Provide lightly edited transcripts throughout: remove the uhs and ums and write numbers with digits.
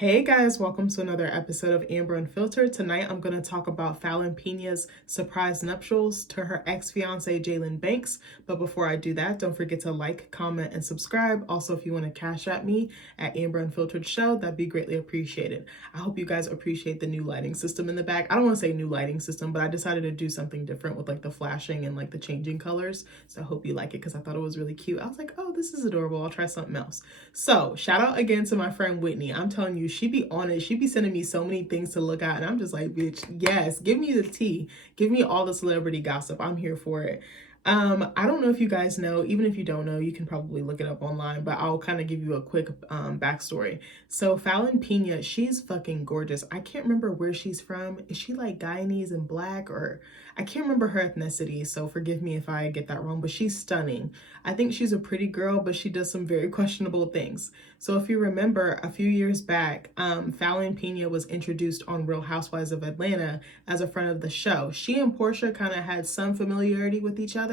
Hey guys, welcome to another episode of Amber Unfiltered. Tonight I'm going to talk about Falynn Piña's surprise nuptials to her ex-fiance Jaylan Banks. But before I do that, don't forget to like, comment, and subscribe. Also, if you want to cash at me at AmberUnfilteredShow, that'd be greatly appreciated. I hope you guys appreciate the new lighting system in the back. I don't want to say new lighting system, but I decided to do something different with like the flashing and like the changing colors. So I hope you like it because I thought it was really cute. I was like, oh, this is adorable. I'll try something else. So shout out again to my friend Whitney. I'm telling you, she be on it. She be sending me so many things to look at. And I'm just like, bitch, yes, give me the tea. Give me all the celebrity gossip. I'm here for it. I don't know if you guys know, even if you don't know, you can probably look it up online, but I'll kind of give you a quick backstory. So Falynn Piña, she's fucking gorgeous. I can't remember where she's from. Is she like Guyanese and black, or I can't remember her ethnicity, so forgive me if I get that wrong, but she's stunning. I think she's a pretty girl, but she does some very questionable things. So if you remember, a few years back, Falynn Piña was introduced on Real Housewives of Atlanta as a friend of the show. She and Portia kind of had some familiarity with each other.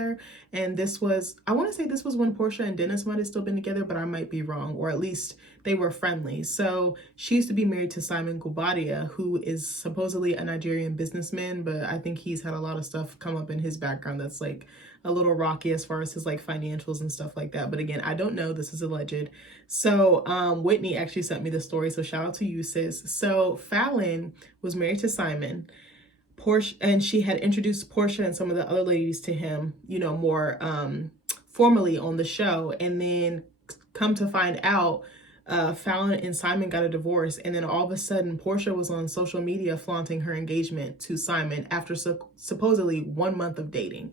And this was, I want to say this was when Portia and Dennis might have still been together, but I might be wrong, or at least they were friendly. So she used to be married to Simon Gubadia, who is supposedly a Nigerian businessman, but I think he's had a lot of stuff come up in his background that's like a little rocky as far as his like financials and stuff like that. But again, I don't know. This is alleged. So Whitney actually sent me the story. So shout out to you, sis. So Falynn was married to Simon. Portia, and she had introduced Portia and some of the other ladies to him, you know, more formally on the show. And then come to find out, Falynn and Simon got a divorce. And then all of a sudden, Portia was on social media flaunting her engagement to Simon after supposedly 1 month of dating.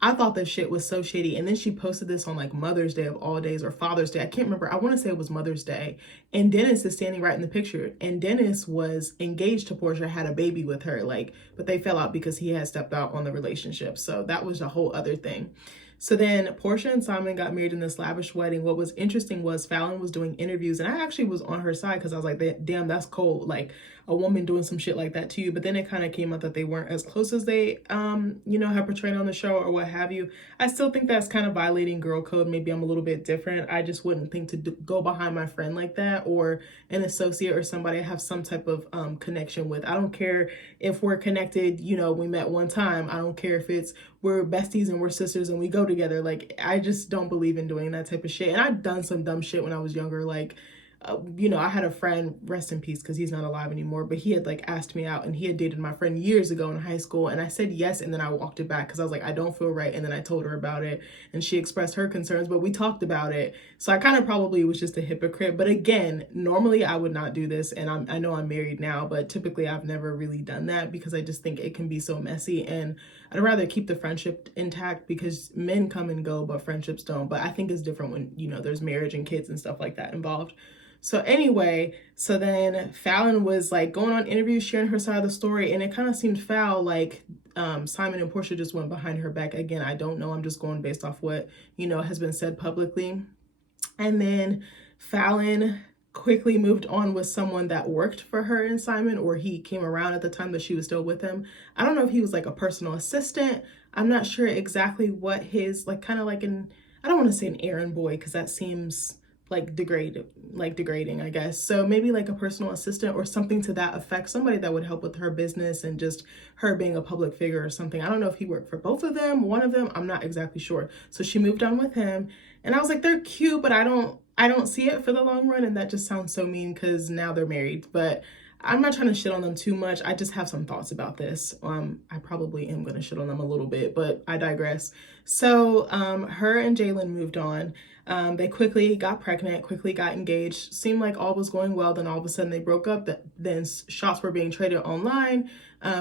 I thought this shit was so shady. And then she posted this on like Mother's Day of all days, or Father's Day. I can't remember. I want to say it was Mother's Day. And Dennis is standing right in the picture. And Dennis was engaged to Portia, had a baby with her, like, but they fell out because he had stepped out on the relationship. So that was a whole other thing. So then Portia and Simon got married in this lavish wedding. What was interesting was Falynn was doing interviews, and I actually was on her side because I was like, damn, that's cold. Like a woman doing some shit like that to you. But then it kind of came out that they weren't as close as they, have portrayed on the show or what have you. I still think that's kind of violating girl code. Maybe I'm a little bit different. I just wouldn't think to go behind my friend like that, or an associate or somebody I have some type of connection with. I don't care if we're connected, we met one time. I don't care if it's we're besties and we're sisters and we go together. Like, I just don't believe in doing that type of shit. And I've done some dumb shit when I was younger. Like, I had a friend, rest in peace because he's not alive anymore, but he had like asked me out, and he had dated my friend years ago in high school. And I said yes, and then I walked it back because I was like, I don't feel right. And then I told her about it, and she expressed her concerns, but we talked about it. So I kind of probably was just a hypocrite. But again, normally I would not do this. And I know I'm married now, but typically I've never really done that because I just think it can be so messy. And I'd rather keep the friendship intact because men come and go, but friendships don't. But I think it's different when, there's marriage and kids and stuff like that involved. So anyway, so then Falynn was like going on interviews, sharing her side of the story, and it kind of seemed foul, like Simon and Portia just went behind her back. Again, I don't know. I'm just going based off what, has been said publicly. And then Falynn quickly moved on with someone that worked for her and Simon, or he came around at the time that she was still with him. I don't know if he was like a personal assistant. I'm not sure exactly what his, like, kind of like I don't want to say an errand boy because that seems like degrading, I guess. So maybe like a personal assistant or something to that effect, somebody that would help with her business and just her being a public figure or something. I don't know if he worked for both of them, one of them, I'm not exactly sure. So she moved on with him, and I was like, they're cute, but I don't see it for the long run. And that just sounds so mean because now they're married, but I'm not trying to shit on them too much. I just have some thoughts about this. I probably am going to shit on them a little bit, but I digress. So her and Jaylan moved on. They quickly got pregnant, quickly got engaged. Seemed like all was going well. Then all of a sudden they broke up. Then shots were being traded online.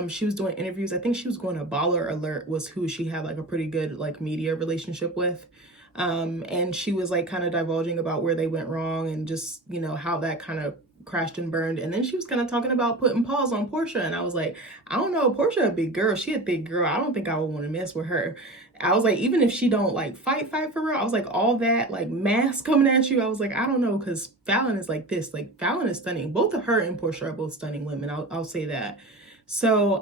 She was doing interviews. I think she was going to Baller Alert was who she had like a pretty good like media relationship with. And she was like kind of divulging about where they went wrong and just, how that kind of crashed and burned. And then she was kind of talking about putting pause on Portia. And I was like, I don't know, Portia a big girl. She a big girl. I don't think I would want to mess with her. I was like, even if she don't like fight for real, I was like, all that like mass coming at you, I was like, I don't know, because Falynn is like this. Like, Falynn is stunning. Both of her and Portia are both stunning women. I'll say that. So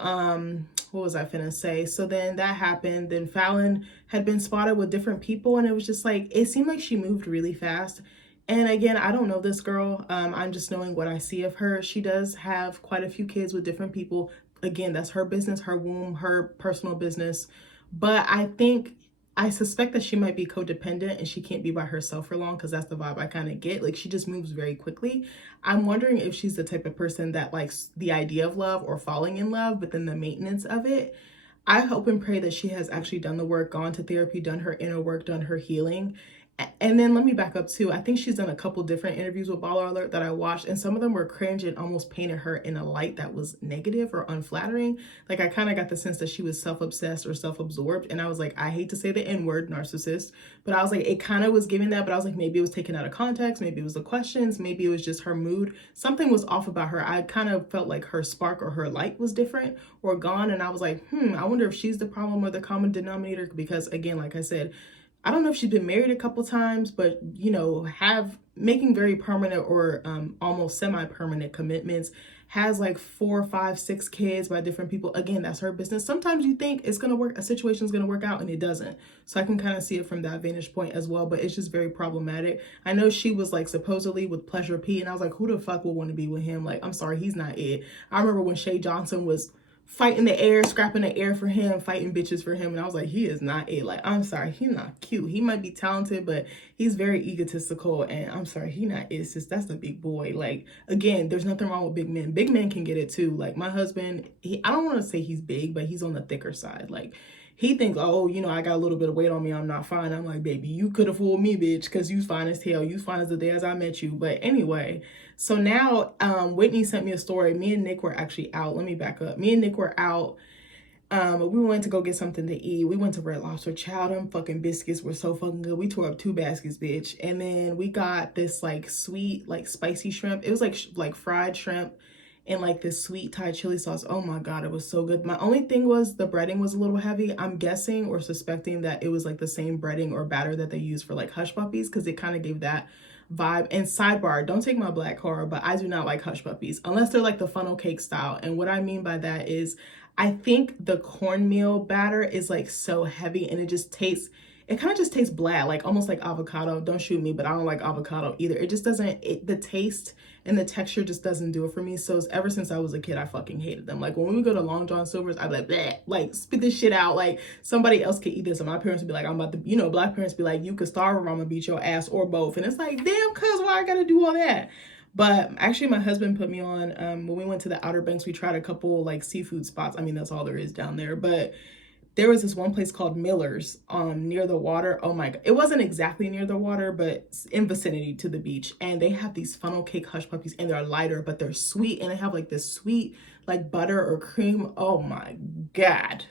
what was I finna say? So then that happened. Then Falynn had been spotted with different people, and it was just like, it seemed like she moved really fast. And again, I don't know this girl. I'm just knowing what I see of her. She does have quite a few kids with different people. Again, that's her business, her womb, her personal business. But I suspect that she might be codependent and she can't be by herself for long, because that's the vibe I kind of get. Like, she just moves very quickly. I'm wondering if she's the type of person that likes the idea of love or falling in love, but then the maintenance of it. I hope and pray that she has actually done the work, gone to therapy, done her inner work, done her healing. And then let me back up too. I think she's done a couple different interviews with Baller Alert that I watched, and some of them were cringe and almost painted her in a light that was negative or unflattering. Like, I kind of got the sense that she was self-obsessed or self-absorbed, and I was like, I hate to say the N-word, narcissist, but I was like, it kind of was giving that, but I was like, maybe it was taken out of context, maybe it was the questions, maybe it was just her mood. Something was off about her. I kind of felt like her spark or her light was different or gone, and I was like, I wonder if she's the problem or the common denominator, because again, like I said, I don't know if she's been married a couple times, but making very permanent or almost semi-permanent commitments, has like 4, 5, 6 kids by different people. Again, that's her business. Sometimes you think it's gonna work, a situation's gonna work out, and it doesn't. So I can kind of see it from that vantage point as well, but it's just very problematic. I know she was like supposedly with Pleasure P, and I was like, who the fuck would want to be with him? Like, I'm sorry, he's not it. I remember when Shay Johnson was fighting the air, scrapping the air for him, fighting bitches for him. And I was like, he is not it. Like, I'm sorry, he's not cute. He might be talented, but he's very egotistical. And I'm sorry, he not it. It's just, that's a big boy. Like, again, there's nothing wrong with big men. Big men can get it too. Like, my husband, I don't want to say he's big, but he's on the thicker side. Like, he thinks, oh, I got a little bit of weight on me, I'm not fine. I'm like, baby, you could have fooled me, bitch, because you fine as hell. You fine as the day as I met you. But anyway, so now Whitney sent me a story. Me and Nick were actually out. Let me back up. Me and Nick were out. We went to go get something to eat. We went to Red Lobster. Child, them fucking biscuits were so fucking good. We tore up 2 baskets, bitch. And then we got this like sweet, like spicy shrimp. It was like fried shrimp and like this sweet Thai chili sauce. Oh my God, it was so good. My only thing was the breading was a little heavy. I'm guessing or suspecting that it was like the same breading or batter that they use for like hush puppies, because it kind of gave that vibe. And sidebar, don't take my black horror, but I do not like hush puppies unless they're like the funnel cake style. And what I mean by that is, I think the cornmeal batter is like so heavy, and it kind of just tastes bland, like almost like avocado. Don't shoot me, but I don't like avocado either. It just doesn't, the taste and the texture just doesn't do it for me. So ever since I was a kid, I fucking hated them. Like, when we would go to Long John Silver's, I'd be like, bleh, like spit this shit out. Like, somebody else could eat this. And my parents would be like, I'm about to, black parents be like, you could starve or I'm gonna beat your ass, or both. And it's like, damn, cuz why I gotta do all that? But actually, my husband put me on, when we went to the Outer Banks, we tried a couple like seafood spots. I mean, that's all there is down there. But there was this one place called Miller's near the water. Oh my God. It wasn't exactly near the water, but in vicinity to the beach. And they have these funnel cake hush puppies, and they're lighter, but they're sweet. And they have like this sweet like butter or cream. Oh my God.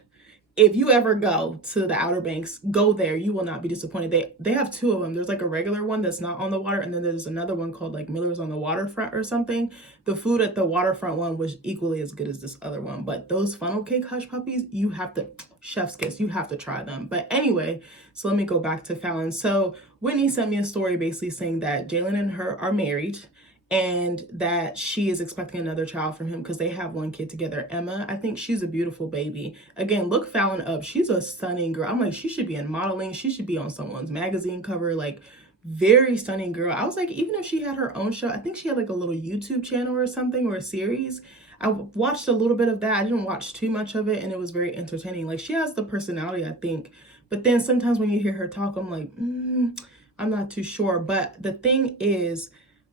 If you ever go to the Outer Banks, go there. You will not be disappointed. They have 2 of them. There's like a regular one that's not on the water, and then there's another one called like Miller's on the waterfront or something. The food at the waterfront one was equally as good as this other one. But those funnel cake hush puppies, you have to, chef's kiss, you have to try them. But anyway, so let me go back to Falynn. So Whitney sent me a story basically saying that Jaylan and her are married, and that she is expecting another child from him because they have 1 kid together. Emma, I think she's a beautiful baby. Again, look Falynn up. She's a stunning girl. I'm like, she should be in modeling. She should be on someone's magazine cover. Like, very stunning girl. I was like, even if she had her own show, I think she had like a little YouTube channel or something, or a series. I watched a little bit of that. I didn't watch too much of it, and it was very entertaining. Like, she has the personality, I think. But then sometimes when you hear her talk, I'm like, I'm not too sure. But the thing is,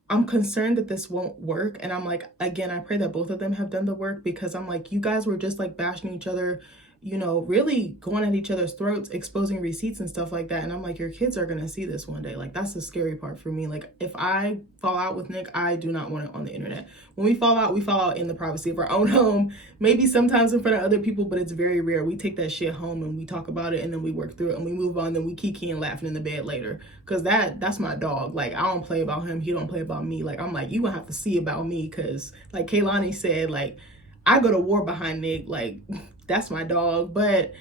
I'm concerned that this won't work. And I'm like, again, I pray that both of them have done the work, because I'm like, you guys were just like bashing each other, really going at each other's throats, exposing receipts and stuff like that. And I'm like, your kids are going to see this one day. Like, that's the scary part for me. Like, if I fall out with Nick, I do not want it on the internet. When we fall out in the privacy of our own home, maybe sometimes in front of other people, but it's very rare. We take that shit home and we talk about it, and then we work through it and we move on. Then we kiki and laughing in the bed later. Cause that's my dog. Like, I don't play about him. He don't play about me. Like, I'm like, you gonna have to see about me. Cause like Kaylani said, like, I go to war behind Nick. Like, that's my dog. But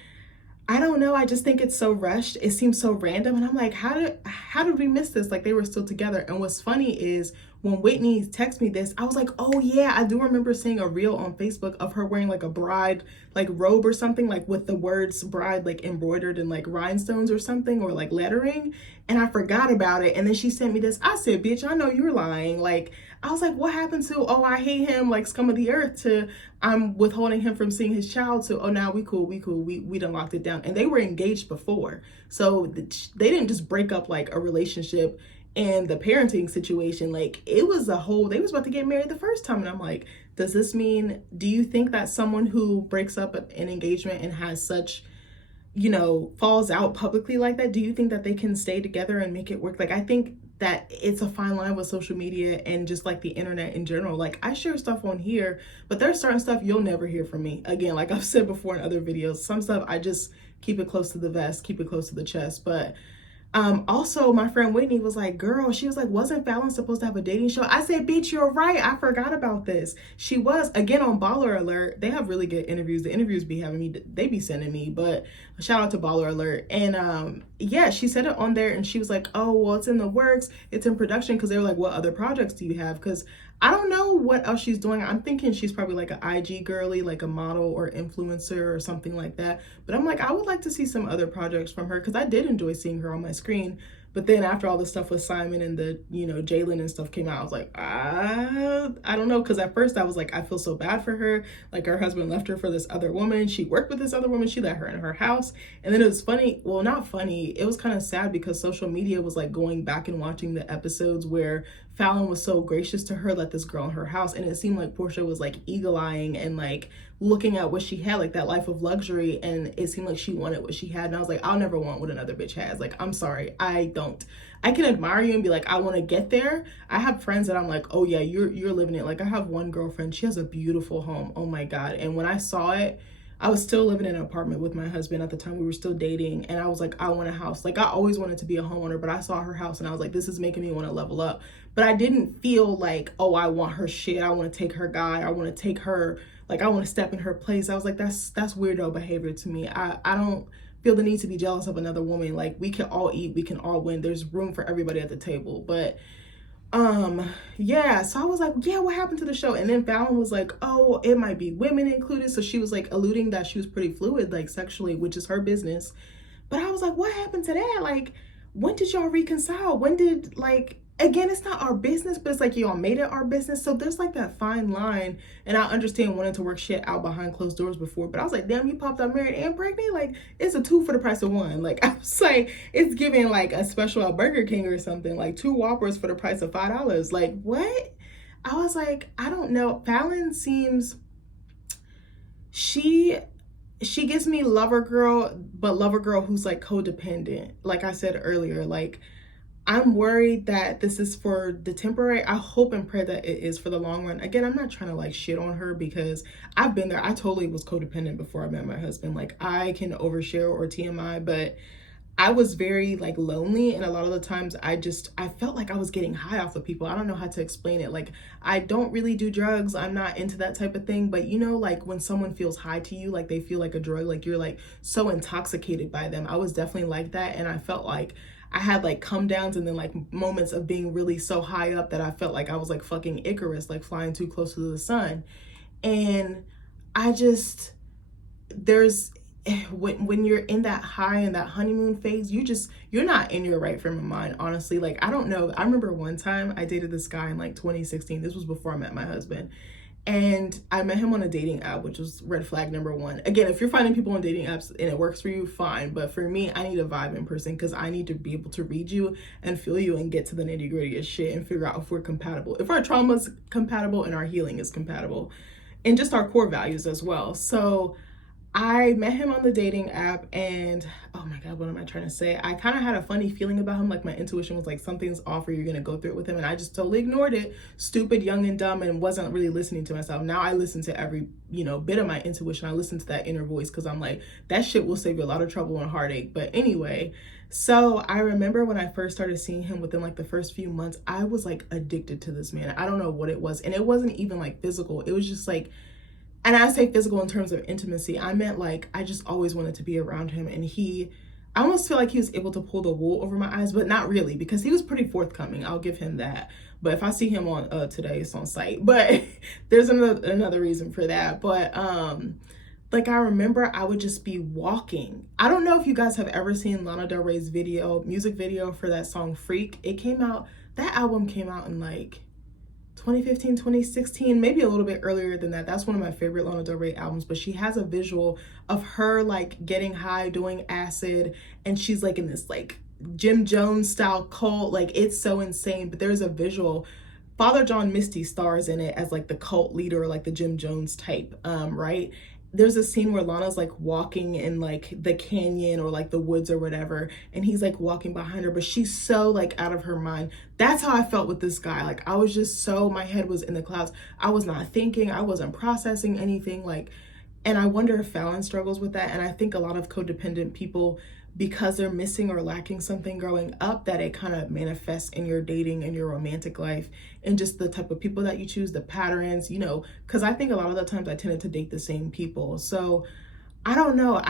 I don't know. I just think it's so rushed. It seems so random. And I'm like, how did we miss this? Like they were still together. And what's funny is when Whitney texted me this, I was like, oh yeah, I do remember seeing a reel on Facebook of her wearing like a bride like robe or something, like with the words bride like embroidered in like rhinestones or something, or like lettering. And I forgot about it. And then she sent me this. I said, bitch, I know you're lying. Like, I was like, what happened to, oh, I hate him, like scum of the earth, to I'm withholding him from seeing his child, to, oh, now we cool, we done locked it down. And they were engaged before. So they didn't just break up like a relationship and the parenting situation. Like it was a whole, they was about to get married the first time. And I'm like, does this mean, do you think that someone who breaks up an engagement and has such, falls out publicly like that, do you think that they can stay together and make it work? Like, I think that it's a fine line with social media and just like the internet in general. Like I share stuff on here, but there's certain stuff you'll never hear from me. Again, like I've said before in other videos, some stuff I just keep it close to the vest, keep it close to the chest. But also my friend Whitney was like, girl, she was like, wasn't Falynn supposed to have a dating show? I said, bitch, you're right. I forgot about this. She was, again, on Baller Alert. They have really good interviews. The interviews be having me, they be sending me, but shout out to Baller Alert. And yeah, she said it on there and she was like, oh, well, it's in the works. It's in production. Cause they were like, what other projects do you have? Cause I don't know what else she's doing. I'm thinking she's probably like an IG girly, like a model or influencer or something like that. But I'm like, I would like to see some other projects from her because I did enjoy seeing her on my screen. But then after all the stuff with Simon and the, Jaylan and stuff came out, I was like, I don't know. Because at first I was like, I feel so bad for her. Like her husband left her for this other woman. She worked with this other woman. She let her in her house. And then it was funny. Well, not funny. It was kind of sad because social media was like going back and watching the episodes where Falynn was so gracious to her, let this girl in her house. And it seemed like Portia was like eagle-eyeing and like looking at what she had, like that life of luxury. And it seemed like she wanted what she had. And I was like, I'll never want what another bitch has. Like, I'm sorry. I can admire you and be like, I want to get there. I have friends that I'm like, oh yeah, you're living it. Like I have one girlfriend, she has a beautiful home. Oh my God. And when I saw it, I was still living in an apartment with my husband at the time. We were still dating. And I was like, I want a house. Like I always wanted to be a homeowner, but I saw her house and I was like, this is making me want to level up. But I didn't feel like, oh, I want her shit. I want to take her guy. I want to take her, like I want to step in her place. I was like, that's weirdo behavior to me. I don't feel the need to be jealous of another woman. Like we can all eat, we can all win. There's room for everybody at the table. But yeah, so I was like, yeah, what happened to the show? And then Falynn was like, oh, it might be women included. So she was like alluding that she was pretty fluid, like sexually, which is her business. But I was like, what happened to that? Like, when did y'all reconcile? When did, like, again, it's not our business, but it's like y'all made it our business. So there's like that fine line. And I understand wanting to work shit out behind closed doors before, but I was like, damn, you popped up married and pregnant? Like, it's a 2 for the price of 1. Like, I was like, it's giving like a special at Burger King or something, like 2 Whoppers for the price of $5. Like, what? I was like, I don't know. Falynn seems, she gives me lover girl, but lover girl who's like codependent. Like I said earlier, like, I'm worried that this is for the temporary. I hope and pray that it is for the long run. Again, I'm not trying to like shit on her because I've been there. I totally was codependent before I met my husband. Like I can overshare or TMI, but I was very like lonely. And a lot of the times I felt like I was getting high off of people. I don't know how to explain it. Like I don't really do drugs. I'm not into that type of thing. But like when someone feels high to you, like they feel like a drug, like you're like so intoxicated by them. I was definitely like that. And I felt like I had like come downs and then like moments of being really so high up that I felt like I was like fucking Icarus, like flying too close to the sun. And when you're in that high and that honeymoon phase, you're not in your right frame of mind, honestly. Like, I don't know. I remember one time I dated this guy in like 2016. This was before I met my husband. And I met him on a dating app, which was red flag number 1. Again, if you're finding people on dating apps and it works for you, fine. But for me, I need a vibe in person because I need to be able to read you and feel you and get to the nitty gritty of shit and figure out if we're compatible, if our trauma's compatible and our healing is compatible, and just our core values as well. So I met him on the dating app and oh my God, what am I trying to say? I kind of had a funny feeling about him. Like my intuition was like, something's off or you're going to go through it with him. And I just totally ignored it. Stupid, young and dumb, and wasn't really listening to myself. Now I listen to every, bit of my intuition. I listen to that inner voice because I'm like, that shit will save you a lot of trouble and heartache. But anyway, so I remember when I first started seeing him within like the first few months, I was like addicted to this man. I don't know what it was. And it wasn't even like physical. It was just like, and I say physical in terms of intimacy, I meant like I just always wanted to be around him, and I almost feel like he was able to pull the wool over my eyes, but not really, because he was pretty forthcoming. I'll give him that. But if I see him on today, it's on site. But there's another reason for that. But like I remember I would just be walking. I don't know if you guys have ever seen Lana Del Rey's music video for that song Freak. That album came out in like 2015, 2016, maybe a little bit earlier than that. That's one of my favorite Lana Del Rey albums, but she has a visual of her like getting high, doing acid, and she's like in this like Jim Jones style cult. Like it's so insane, but there's a visual. Father John Misty stars in it as like the cult leader, or like the Jim Jones type, right? There's a scene where Lana's like walking in like the canyon or like the woods or whatever, and he's like walking behind her, but she's so like out of her mind. That's how I felt with this guy. Like I was just my head was in the clouds. I was not thinking, I wasn't processing anything, like, and I wonder if Falynn struggles with that. And I think a lot of codependent people, because they're missing or lacking something growing up, that it kind of manifests in your dating and your romantic life, and just the type of people that you choose, the patterns, because I think a lot of the times I tended to date the same people. So I don't know.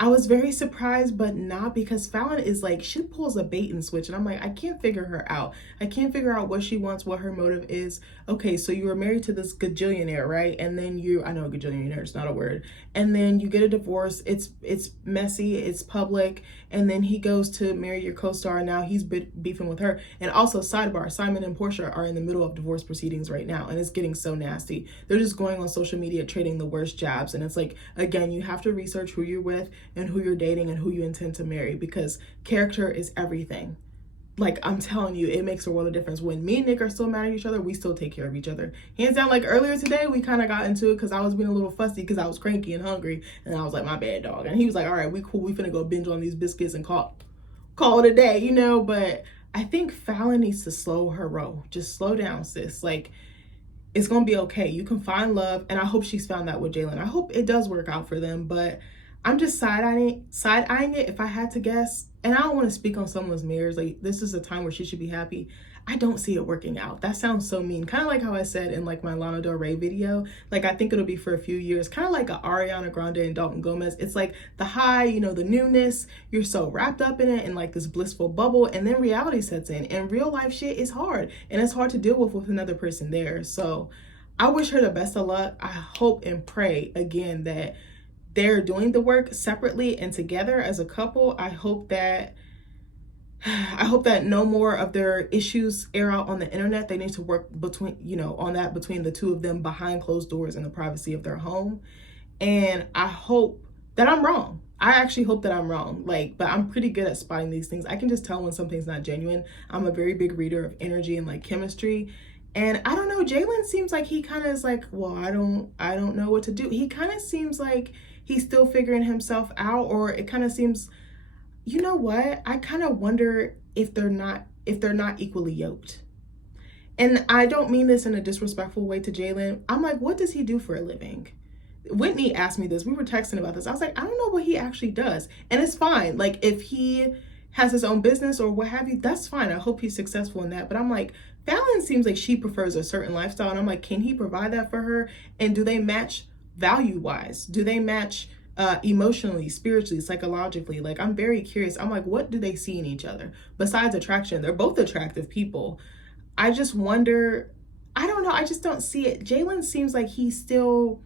I was very surprised, but not, because Falynn is like, she pulls a bait and switch, and I'm like, I can't figure her out. I can't figure out what she wants, what her motive is. Okay, so you were married to this gajillionaire, right? And then I know gajillionaire is not a word. And then you get a divorce. It's messy, it's public. And then he goes to marry your co-star, and now he's beefing with her. And also, sidebar, Simon and Portia are in the middle of divorce proceedings right now, and it's getting so nasty. They're just going on social media trading the worst jabs. And it's like, again, you have to research who you're with and who you're dating and who you intend to marry, because character is everything. Like, I'm telling you, it makes a world of difference. When me and Nick are still mad at each other, we still take care of each other. Hands down, like earlier today, we kind of got into it because I was being a little fussy because I was cranky and hungry. And I was like, my bad, dog. And he was like, all right, we cool. We finna go binge on these biscuits and call it a day, But I think Falynn needs to slow her roll. Just slow down, sis. Like, it's going to be okay. You can find love. And I hope she's found that with Jaylan. I hope it does work out for them. But I'm just side-eyeing it if I had to guess. And I don't want to speak on someone's marriage. Like, this is a time where she should be happy. I don't see it working out. That sounds so mean. Kind of like how I said in like my Lana Del Rey video. Like, I think it'll be for a few years. Kind of like a Ariana Grande and Dalton Gomez. It's like the high, the newness. You're so wrapped up in it, in like this blissful bubble. And then reality sets in. And real life shit is hard. And it's hard to deal with another person there. So I wish her the best of luck. I hope and pray, again, that they're doing the work separately and together as a couple. I hope that no more of their issues air out on the internet. They need to work between the two of them behind closed doors in the privacy of their home. And I hope that I'm wrong. I actually hope that I'm wrong. But I'm pretty good at spotting these things. I can just tell when something's not genuine. I'm a very big reader of energy and like chemistry. And I don't know, Jaylan seems like he kind of is like, well, I don't know what to do. He kind of seems like he's still figuring himself out, or it kind of seems, you know what? I kind of wonder if they're not equally yoked. And I don't mean this in a disrespectful way to Jaylan. I'm like, what does he do for a living? Whitney asked me this. We were texting about this. I was like, I don't know what he actually does. And it's fine. Like, if he has his own business or what have you, that's fine. I hope he's successful in that. But I'm like, Falynn seems like she prefers a certain lifestyle. And I'm like, can he provide that for her? And do they match value-wise? Do they match emotionally, spiritually, psychologically? Like, I'm very curious. I'm like, what do they see in each other besides attraction? They're both attractive people. I just wonder, I don't know, I just don't see it. Jaylan seems like he's still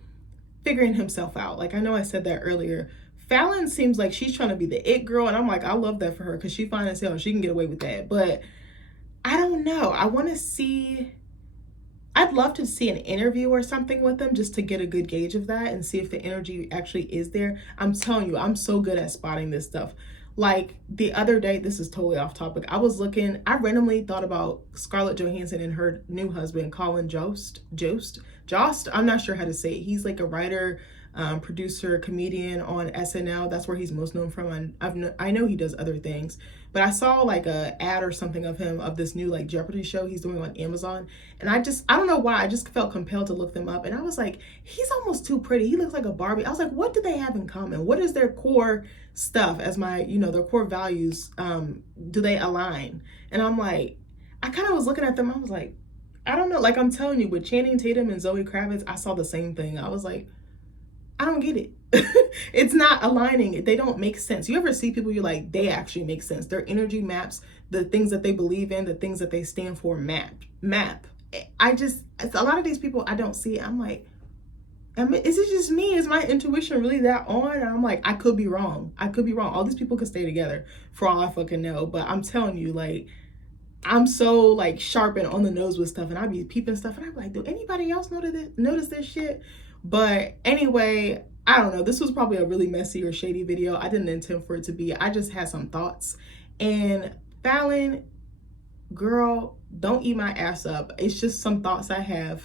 figuring himself out. Like, I know I said that earlier. Falynn seems like she's trying to be the it girl, and I'm like, I love that for her, because she fine as hell and she can get away with that. But I don't know. I'd love to see an interview or something with them just to get a good gauge of that and see if the energy actually is there. I'm telling you, I'm so good at spotting this stuff. Like, the other day, this is totally off topic. I randomly thought about Scarlett Johansson and her new husband, Colin Jost. I'm not sure how to say it. He's like a writer, producer, comedian on SNL. That's where he's most known from. I know he does other things, but I saw like a ad or something of him, of this new like Jeopardy show he's doing on Amazon. And I don't know why, I just felt compelled to look them up. And I was like, he's almost too pretty. He looks like a Barbie. I was like, what do they have in common? What is their core stuff as their core values? Do they align? And I'm like, I kind of was looking at them. I was like, I don't know. Like, I'm telling you, with Channing Tatum and Zoe Kravitz, I saw the same thing. I was like, I don't get it. It's not aligning. They don't make sense. You ever see people, you're like, they actually make sense. Their energy maps, the things that they believe in, the things that they stand for map. A lot of these people, I don't see it. I'm like, is it just me? Is my intuition really that on? And I'm like, I could be wrong. All these people could stay together for all I fucking know. But I'm telling you, like, I'm so like sharp and on the nose with stuff, and I be peeping stuff, and I'm like, do anybody else notice this shit? But anyway, I don't know. This was probably a really messy or shady video. I didn't intend for it to be. I just had some thoughts. And Falynn, girl, don't eat my ass up. It's just some thoughts I have.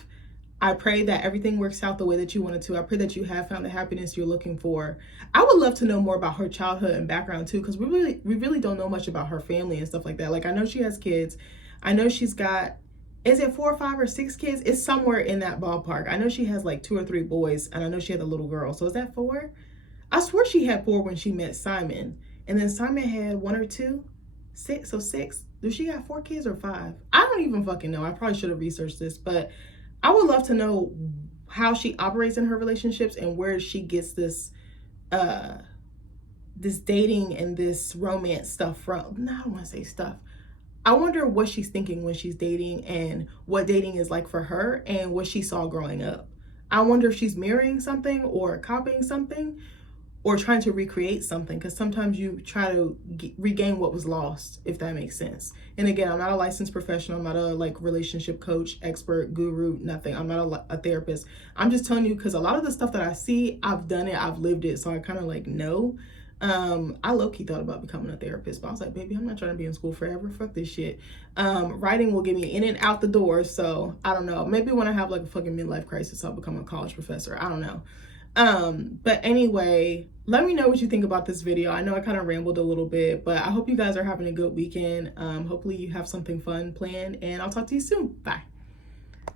I pray that everything works out the way that you wanted to. I pray that you have found the happiness you're looking for. I would love to know more about her childhood and background too, because we really don't know much about her family and stuff like that. Like, I know she has kids. I know she's got, is it 4 or 5 or 6 kids? It's somewhere in that ballpark. I know she has like 2 or 3 boys, and I know she had a little girl. So is that 4? I swear she had 4 when she met Simon. And then Simon had 1 or 2? 6, so 6. Does she got 4 kids or 5? I don't even fucking know. I probably should have researched this, but I would love to know how she operates in her relationships and where she gets this this dating and this romance stuff from. No, I don't want to say stuff. I wonder what she's thinking when she's dating and what dating is like for her and what she saw growing up. I wonder if she's mirroring something or copying something or trying to recreate something, because sometimes you try to regain what was lost, if that makes sense. And again, I'm not a licensed professional. I'm not a like relationship coach, expert, guru, nothing. I'm not a therapist. I'm just telling you, because a lot of the stuff that I see, I've done it, I've lived it, so I kind of like know. I low-key thought about becoming a therapist, but I was like, baby, I'm not trying to be in school forever. Fuck this shit. Writing will get me in and out the door, so I don't know. Maybe when I have like a fucking midlife crisis, I'll become a college professor. I don't know. But anyway, let me know what you think about this video. I know I kind of rambled a little bit, but I hope you guys are having a good weekend. Hopefully you have something fun planned, and I'll talk to you soon. Bye.